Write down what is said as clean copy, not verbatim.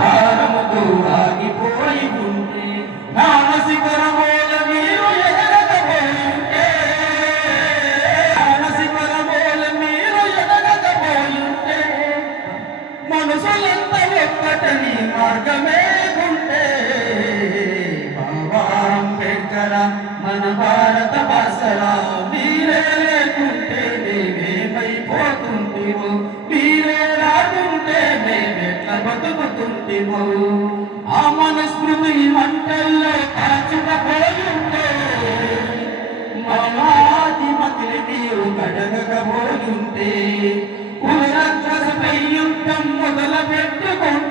భారముతో ఆగిపోయి ఉంటే మానసికరమోల మీరు ఎదగకపోయింటే మానసికరమోల మీరు ఎదగకపోయింటే మనసులంత ఒక్కటని మార్గమే ఉంటే బాబా అంబేద్కర మన భారత భాషరా మీరే లేకుంటే మేమేమైపోతుంటిమో మీరే రాకుంటే మేమెట్ల బతుకుతుంటిమో ఆ మనస్మృతి మంటల్లో కాచుకపోయుంటే మనాది మతిని మీరు కడగకపోయుంటే కులరక్షసపై యుద్ధం మొదలు పెట్టుకుంటే